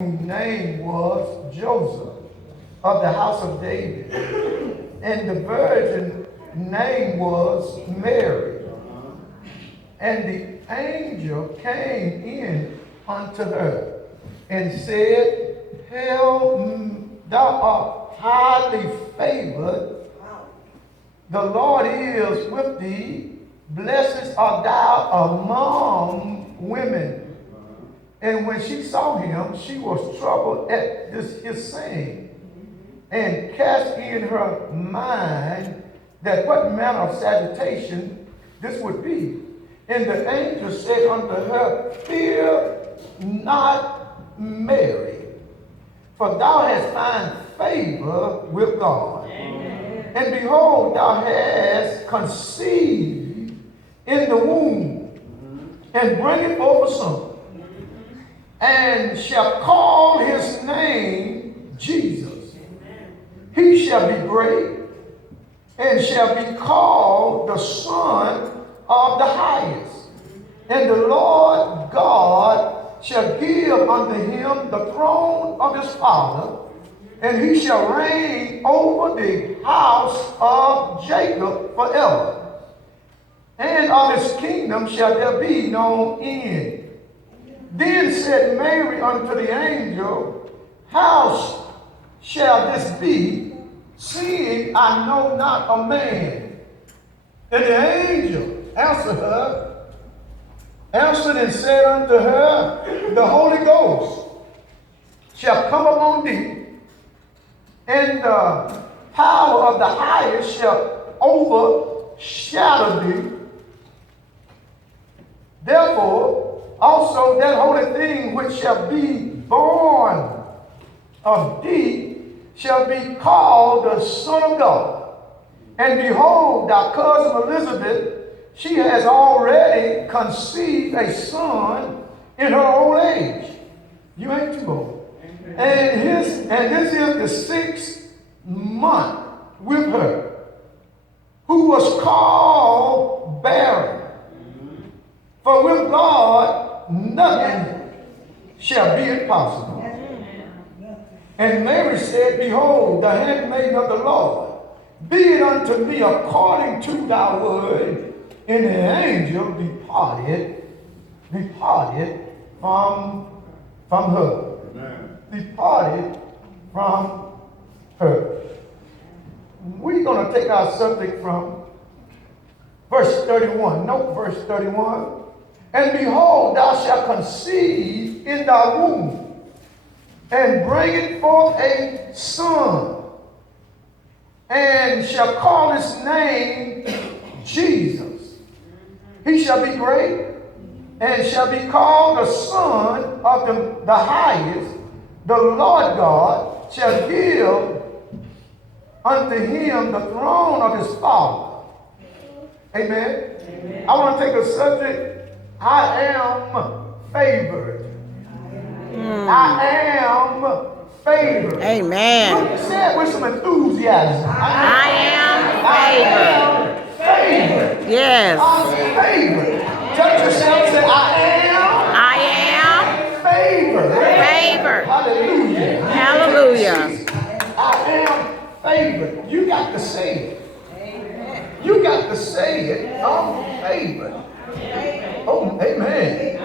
whose name was Joseph, of the house of David. And the virgin name was Mary. And the angel came in unto her and said, Hail, thou art highly favored. The Lord is with thee. Blessed art thou among women. And when she saw him, she was troubled at his saying, and cast in her mind that what manner of salutation this would be. And the angel said unto her, Fear not, Mary, for thou hast found favor with God. Amen. And behold, thou hast conceived in the womb, and bringeth forth a son, and shall call his name Jesus. He shall be great, and shall be called the Son of the Highest. And the Lord God shall give unto him the throne of his father, and he shall reign over the house of Jacob forever. And of his kingdom shall there be no end. Then said Mary unto the angel, How shall this be, seeing I know not a man? And the angel answered and said unto her, The Holy Ghost shall come upon thee, and the power of the highest shall overshadow thee. Therefore, also that holy thing which shall be born of thee shall be called the Son of God. And behold, thy cousin Elizabeth, she has already conceived a son in her old age. You ain't too old. And this is the 6th month with her, who was called barren. For with God nothing shall be impossible. And Mary said, Behold, the handmaiden of the Lord, be it unto me according to thy word. And the angel departed from her. Amen. Departed from her. We're going to take our subject from verse 31. Note verse 31. And behold, thou shalt conceive in thy womb, and bring forth a son, and shall call his name Jesus. He shall be great, and shall be called the Son of the Highest. The Lord God shall give unto him the throne of his father. Amen. Amen. I want to take a subject. I am favored. I am favored. Amen. Say it with some enthusiasm. I am favored. Favored. Yes. I'm favored. Touch yourself and say, I am favored. Favored. Hallelujah. Hallelujah. I am favored. You got to say it. You got to say it. I'm favored. Oh, amen.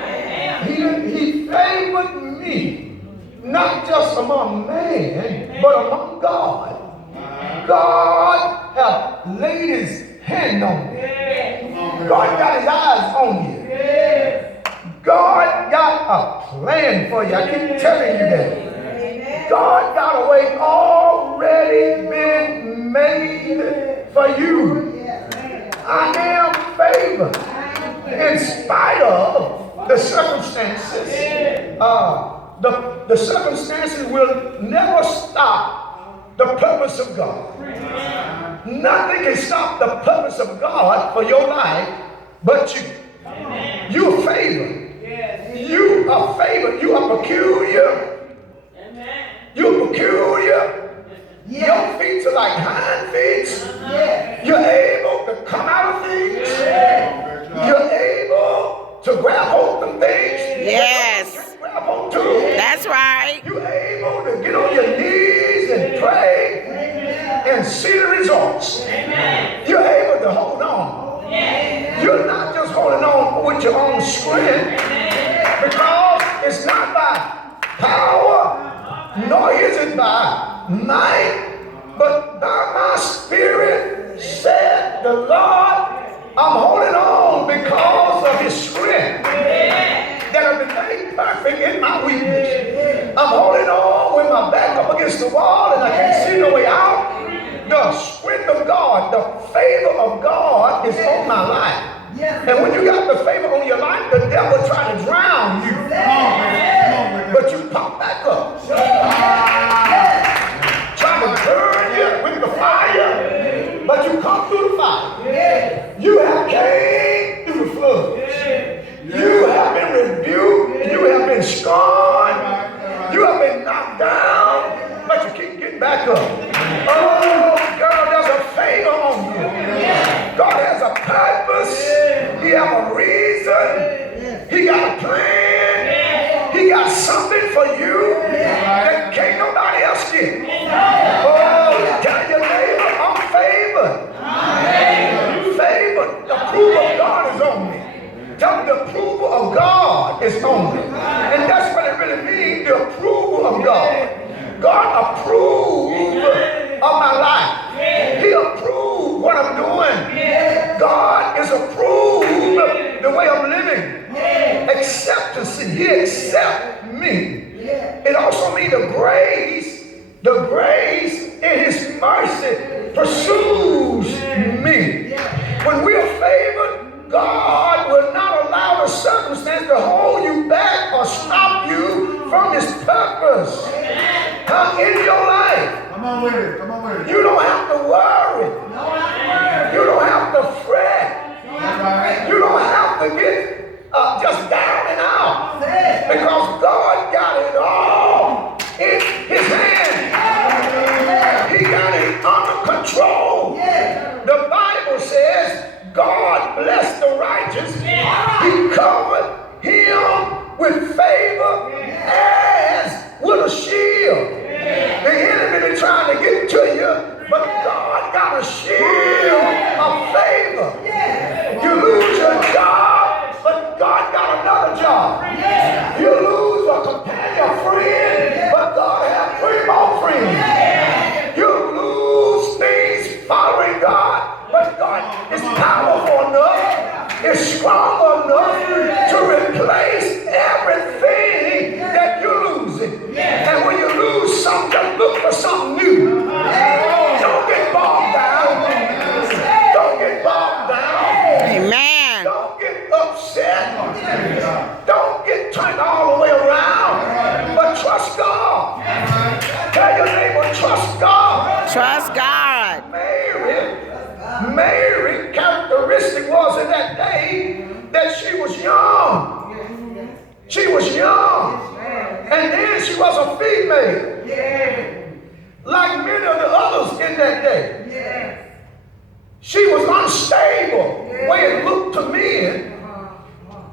He favored me, not just among man, but among God. God has laid his hand on you. God got his eyes on you. God got a plan for you. I keep telling you that. God got a way already been made for you. I am favored. In spite of the circumstances, the circumstances will never stop the purpose of God. Nothing can stop the purpose of God for your life but you. You are favored. You are favored. You are peculiar. You're peculiar. Your feet are like hind feet. You're able to come out of things. You're able to grab hold of things. Yes. Grab hold to. That's right. You with your own strength, because it's not by power, nor is it by might, but by my spirit, said the Lord. I'm holding on because of his strength that have been made perfect in my weakness. I'm holding on with my back up against the wall and I can't see no way out. The strength of God, the favor of God is on my life. And when you got the favor on your life, the devil try to drown you. But you pop back up. Try to burn you with the fire, but you come through the fire. You have came through the flood. You have been rebuked. You have been scorned. You have been knocked down, but you keep getting back up. Oh, girl, there's a favor on you. God has a purpose. He has a reason. He got a plan. He got something for you that can't nobody else get. Oh, tell your neighbor, I'm favored. Favor, the approval of God is on me. Tell me the approval of God is on me. And that's what it really means, the approval of God. God approved of my life. He approved what I'm doing. God is approved the way I'm living. Acceptance, he accepts me. It also means the grace in his mercy pursues me. When we are favored, God will not allow the circumstance to hold you back or stop you from his purpose in your life. Come on with it. Come on with it. You don't have to worry. You don't have to fret. You don't have to get just down and out. Because God got it all in his hand. He got it under control. The Bible says God bless the righteous. He covered him with favor as with a shield. The enemy is trying to get to you, but God got a shield of favor. You lose your job, but God got another job. You lose a companion friend, but God has 3 more friends. You lose things following God, but God is powerful enough, is strong enough to replace everything that you're losing. And when you lose something, just look for something new. Don't get bogged down. Don't get bogged down. Amen. Don't get upset. Don't get turned all the way around. But trust God. Tell your neighbor, trust God. Trust God. Mary characteristic was in that day that she was young. She was young. And then she was a female. Like many of the others in that day. She was unstable. The way it looked to men,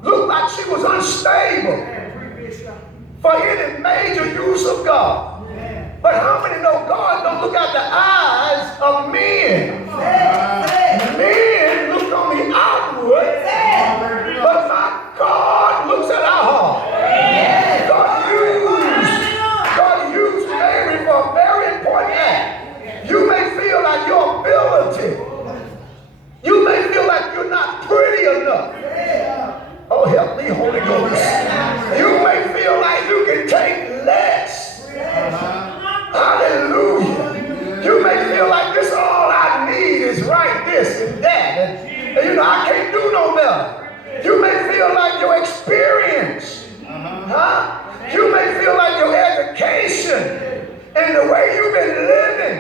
looked like she was unstable for any major use of God. But how many know God don't look at the eyes of men? Men look on the outward, but my God looks at our heart. God used Mary for a very important act. You may feel like your ability, you may feel like you're not pretty enough. Oh, help me, Holy Ghost. You may feel like you can take less. Hallelujah. You may feel like this all I need is right this and that. And you know, I can't do no better. You may feel like your experience. You may feel like your education and the way you've been living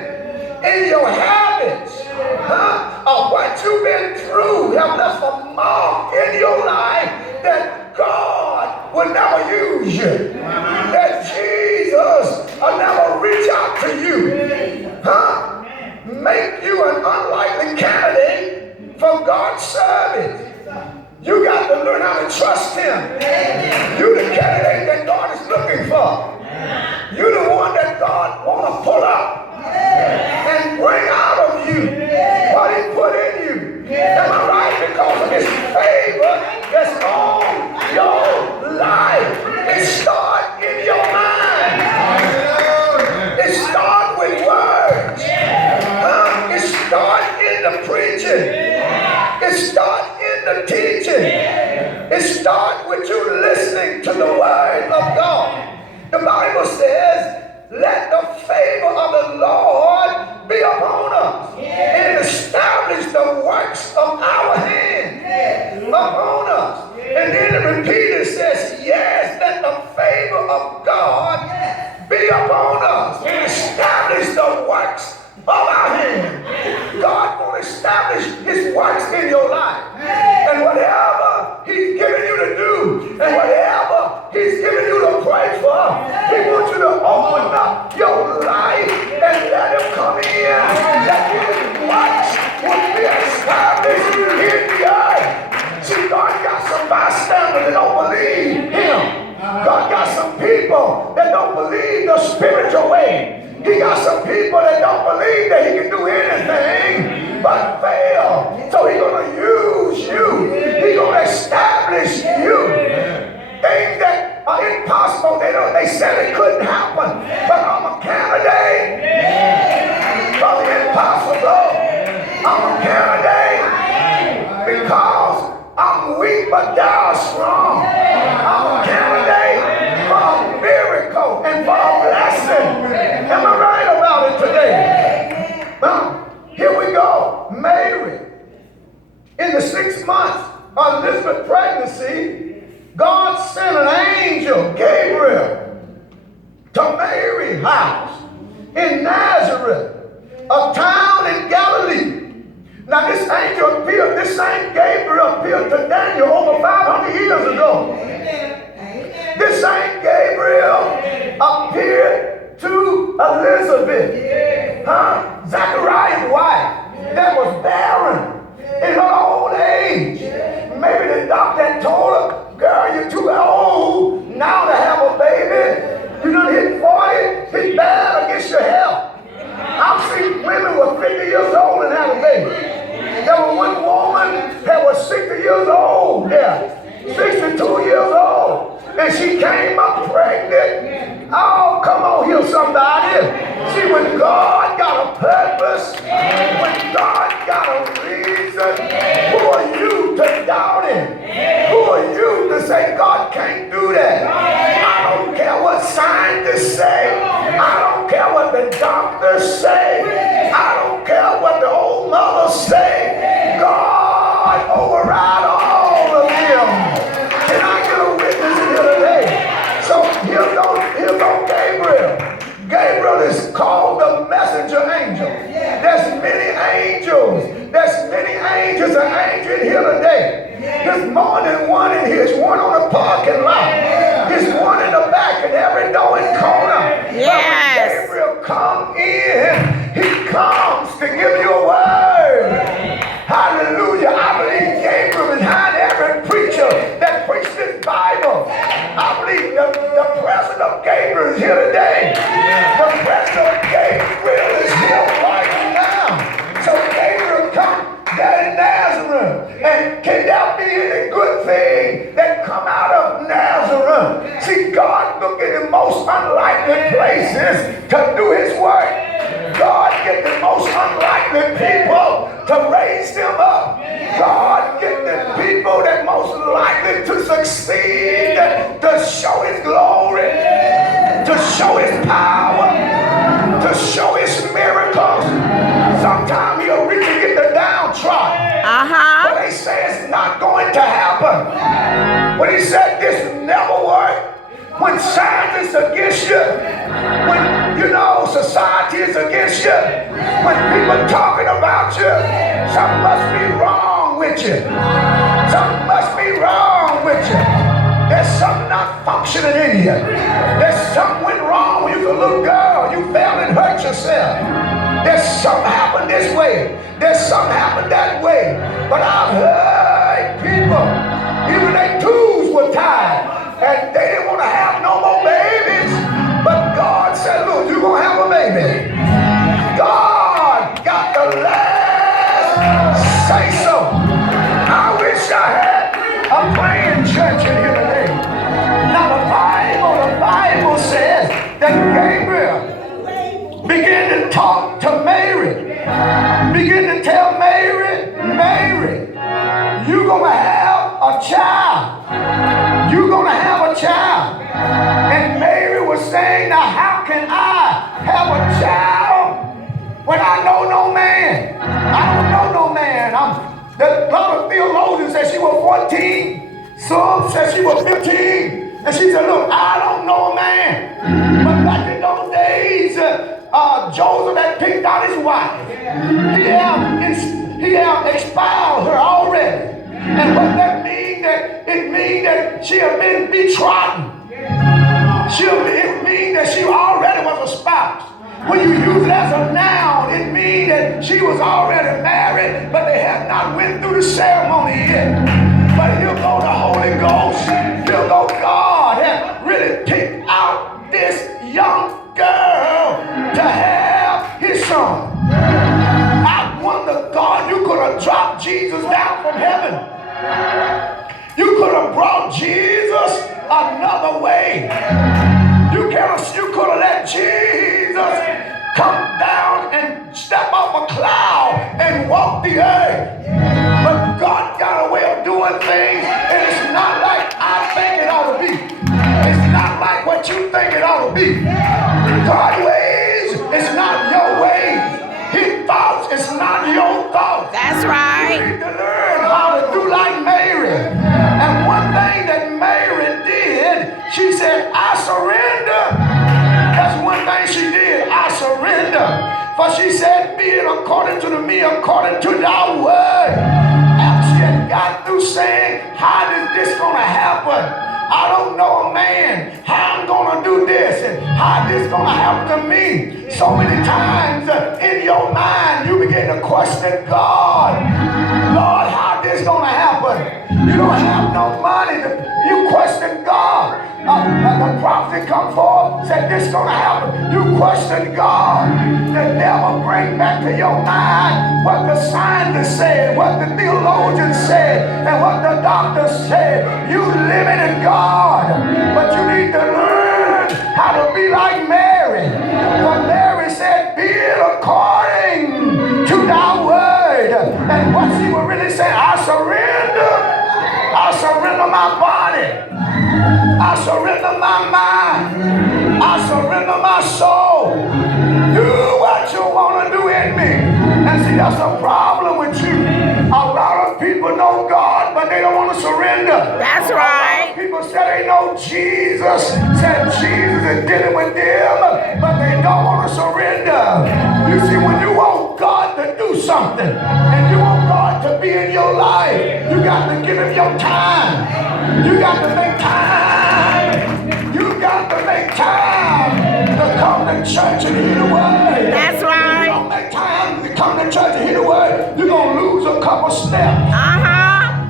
and your habits of what you've been through have left a mark in your life that God will never use you. That Jesus will never reach out to you. Make you an unlikely candidate for God's service. You got to learn how to trust him. You're the candidate that God is looking for. You're the one that God want to pull up and bring out of you what he put in you. Am I right? Because of his favor that's on your life. It starts in your mind. It starts with words. It starts in the preaching. It starts in the teaching. It starts with you listening to the word of God. The Bible says, let the favor of the Lord be upon us and establish the works of our hands upon us. And then it repeated, says, yes, let the favor of God be upon us and establish the works of our hands. God will establish his works in your life. And whatever he's given you to do, and whatever he's given you to pray for, he wants you to open up your life and let him come in, that his works will be established in the earth. See, God got some bystanders that don't believe him. God got some people that don't believe the spiritual way. He got some people that don't believe that he can do anything but fail. So he's going to use you. He's going to establish you. Things that are impossible, they said it couldn't happen. But I'm a candidate for the impossible. I'm a candidate because I'm weak but thou art strong. I'm a candidate for a miracle and for a blessing. Am I right about it today? Well, here we go. Mary, in the 6 months of Elizabeth's pregnancy, God sent an angel, Gabriel, to Mary's house in Nazareth, a town in Galilee. Now this angel appeared, this same Gabriel appeared to Daniel over 500 years ago. This same Gabriel appeared to Elizabeth, Zachariah's wife, that was barren in her old age. Maybe the doctor told her, girl, you're too old now to have a baby. You done hit 40, it's bad against your health. I've seen women who were 50 years old and had a baby. There was one woman that was 60 years old there, 62 years old, and she came up pregnant. Oh, come on here, somebody. See, when God got a purpose, when God got a reason, who are you to doubt him? Who are you to say God can't do that? I don't care what scientists say. I don't care what the doctors say. I don't care what the old mothers say. God override all of them. Can I get a witness here today? So here goes Gabriel. Gabriel is called the messenger angel. There's many angels. There's many angels and angels here today. There's more than one in here. There's one on the parking lot. There's one in the back and every door and corner. Yes. But when Gabriel comes in, he comes to give you a word. Hallelujah. I believe Gabriel behind every preacher that preached this Bible. I believe the presence of Gabriel is here today. The presence of Gabriel is here right now. So Gabriel come down in Nazareth. And can there be any good thing that come out of Nazareth? See, God look at the most unlikely places to do his work. God get the most unlikely people to raise them up. God get the people that most likely to succeed, to show his glory, to show his power, to show his miracles. Sometimes he'll reach and get the downtrodden. But they say it's not going to happen. But he said this never worked. When science is against you, when society is against you, when people talking about you, something must be wrong with you. Something must be wrong with you. There's something not functioning in you. There's something went wrong when you was a little girl. You fell and hurt yourself. There's something happened this way. There's something happened that way. But I've heard people, even their tools were tied. And they didn't want to have no more babies. But God said, look, you're going to have a baby. God got the last say so. I wish I had And Gabriel began to talk to Mary. Begin to tell Mary, Mary, you're going to have a child. You're going to have a child. And Mary was saying, now how can I have a child when I know no man? I don't know no man. The lot of theologians said she was 14. Some said she was 15. And she said, look, I don't know a man. But back in those days, Joseph had picked out his wife. He had expelled her already. And what that means, it means that she had been betrothed. It means that she already was a spouse. When you use it as a noun, it means that she was already married, but they have not went through the ceremony yet. But here go the Holy Ghost. Here go God has really picked out this young girl to have his son. I wonder, God, you could have dropped Jesus down from heaven. You could have brought Jesus another way. You could have let Jesus come down and step off a cloud and walk the earth. But God got a way of doing things, and it's not like I think it ought to be. It's not like what you think it ought to be. God's ways is not your ways. His thoughts is not your thoughts. That's right. You need to learn how to do like Mary. And one thing that Mary did, she said, I surrender. That's one thing she did. I surrender. For she said, be it according to me, according to thy word. After she had got through saying, how is this going to happen? I don't know a man. How I'm going to do this and how this going to happen to me. So many times in your mind, you begin to question God. Lord, how this going to happen? You don't have no money. You question God. The prophet come forth, said this is going to happen. You question God. The devil bring back to your mind what the scientists said, what the theologians said, and what the doctors said. You limited God. But you need to learn how to be like Mary. For Mary said, be it according to thy word. And what she was really saying, I surrender. I surrender my body. I surrender my mind. I surrender my soul. Do what you want to do in me. And see, that's a problem with you. A lot of people know God, but they don't want to surrender. That's right. People say they know Jesus, said Jesus is dealing with them, but they don't want to surrender. You see, when you want God to do something, and you want God to be in your life, you got to give him your time. You got to make time. You got to make time to come to church and hear the word. That's right. You don't make time to come to church and hear the word, you're going to lose a couple steps.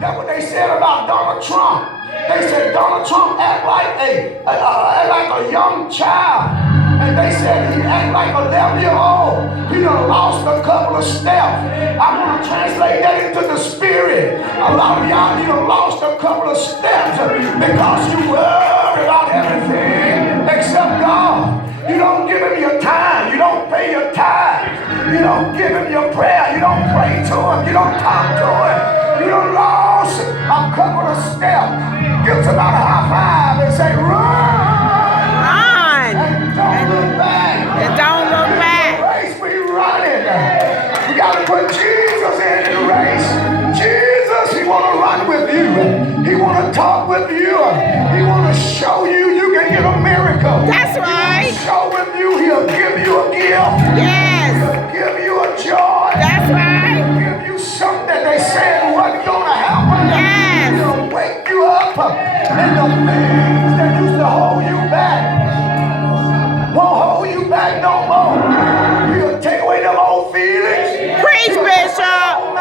That's what they said about Donald Trump. They said Donald Trump act like a young child. And they said he act like a 11-year-old. He done lost a couple of steps. I'm going to translate that into the spirit. A lot of y'all, you done lost a couple of steps because you worry about everything except God. You don't give him your time. You don't pay your tithe. You don't give him your prayer. You don't pray to him. You don't talk to him. You done lost a couple of steps. Give somebody a high five and say, run. And don't look back. And don't look back. The race we running. We got to put Jesus in the race. Jesus, he want to run with you. He want to talk with you. He want to show you you can get a miracle. That's right. He'll show with you. He'll give you a gift. Yes. He'll give you a joy. That's right. He'll give you something that they said wasn't going to happen. Yes. He'll wake you up. And the things that used to hold you back won't hold you back no more. He'll take away them old feelings. Preach, Bishop.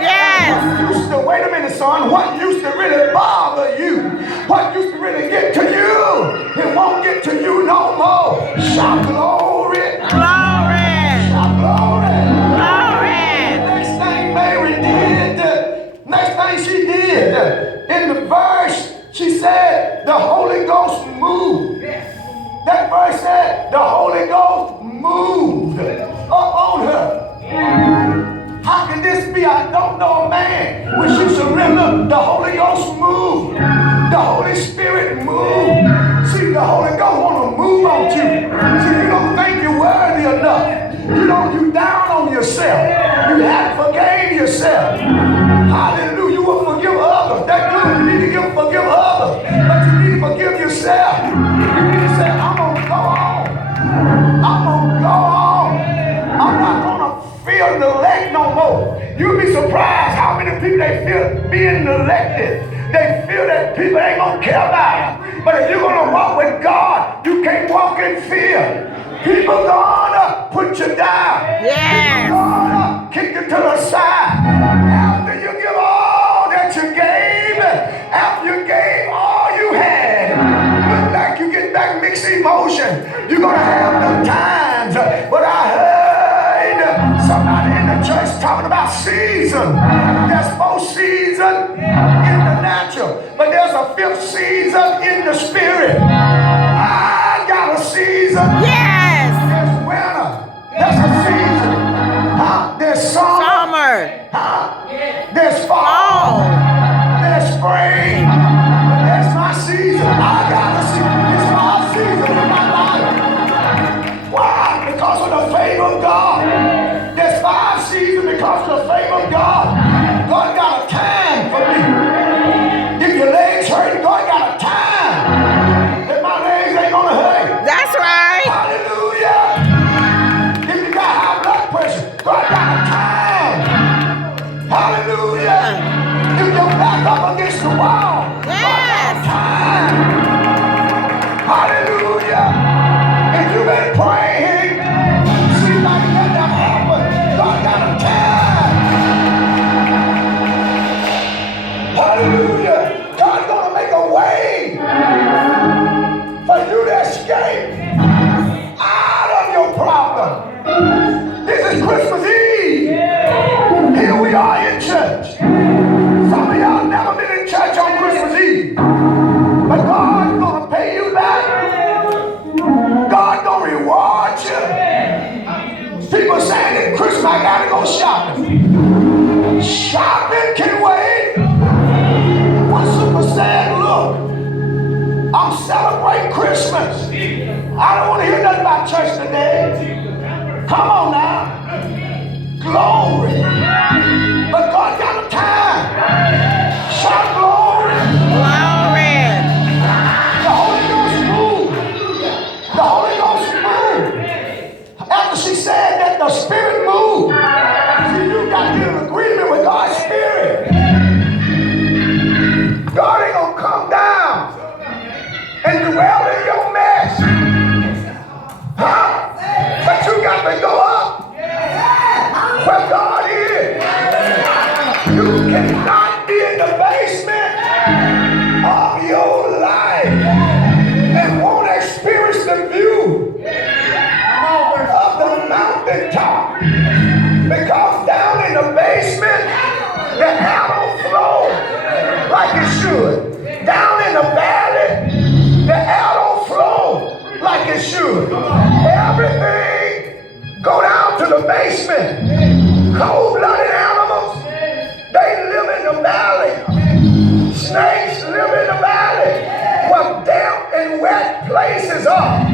Yes. Used to, wait a minute, son. What used to really bother you? What used to really get to you? It won't get to you no more. Shout glory. Glory. Shout glory. Glory. Next thing Mary did, next thing she did, in the verse, she said, the Holy Ghost moved. That verse said the Holy Ghost moved up on her. How can this be? I don't know a man. When she surrendered, the Holy Ghost moved. The Holy Spirit moved. See, the Holy Ghost want to move on you. See, you don't think you're worthy enough. You down on yourself. You haven't forgave yourself. Hallelujah. You will forgive others. That's good. You need to forgive others. But you need to forgive yourself. You need to say, I'm going to go on. I'm going to go on. I'm not going to feel neglect no more. You'll be surprised how many people they feel being neglected. They feel that people ain't going to care about them. But if you're going to walk with God, you can't walk in fear. People gonna put you down. Yes. People gonna kick you to the side. After you give all that you gave, after you gave all you had, look like you get back mixed emotion. You're gonna have the times. But I heard somebody in the church talking about season. There's 4 seasons in the natural, but there's a 5th season in the spirit. I got a season. Yes. There's winter. There's a season. There's summer. There's fall. There's spring. But there's my season. I got a season. It's my season in my life. Why? Because of the favor of God. There's 5 seasons because of the favor of God. God got a time for me. If your legs hurt, God got a time. If my legs ain't gonna hurt. That's right. Hallelujah. If you got high blood pressure, God got a time. Hallelujah. If your back up against the wall, God got a time. Hallelujah. If you've been praying, seems like it never happened, God got a time. Hallelujah. God's gonna make a way for you to escape out of your problem. This is Christmas Eve. Here we are in church. Some of y'all never been in church on Christmas Eve. But God's gonna pay you back. God's gonna reward you. People saying at Christmas, I gotta go shopping. Shopping can wait. One super sad look. I'm celebrating Christmas. I don't want to hear nothing about church today. Come on now. Glory. But God got a time. Shout glory. Glory. The Holy Ghost moved. The Holy Ghost moved. After she said that the Spirit moved, see, you got to get in agreement with God's Spirit. God ain't going to come down and dwell in your mess. But you got to go up where God is. You cannot be in the basement of your life and won't experience the view of the mountaintop. Because down in the basement, the air don't flow like it should. Down in the valley, the air don't flow like it should. Everything go down to the basement. Cold-blooded animals, they live in the valley. Snakes live in the valley. Where damp and wet places are.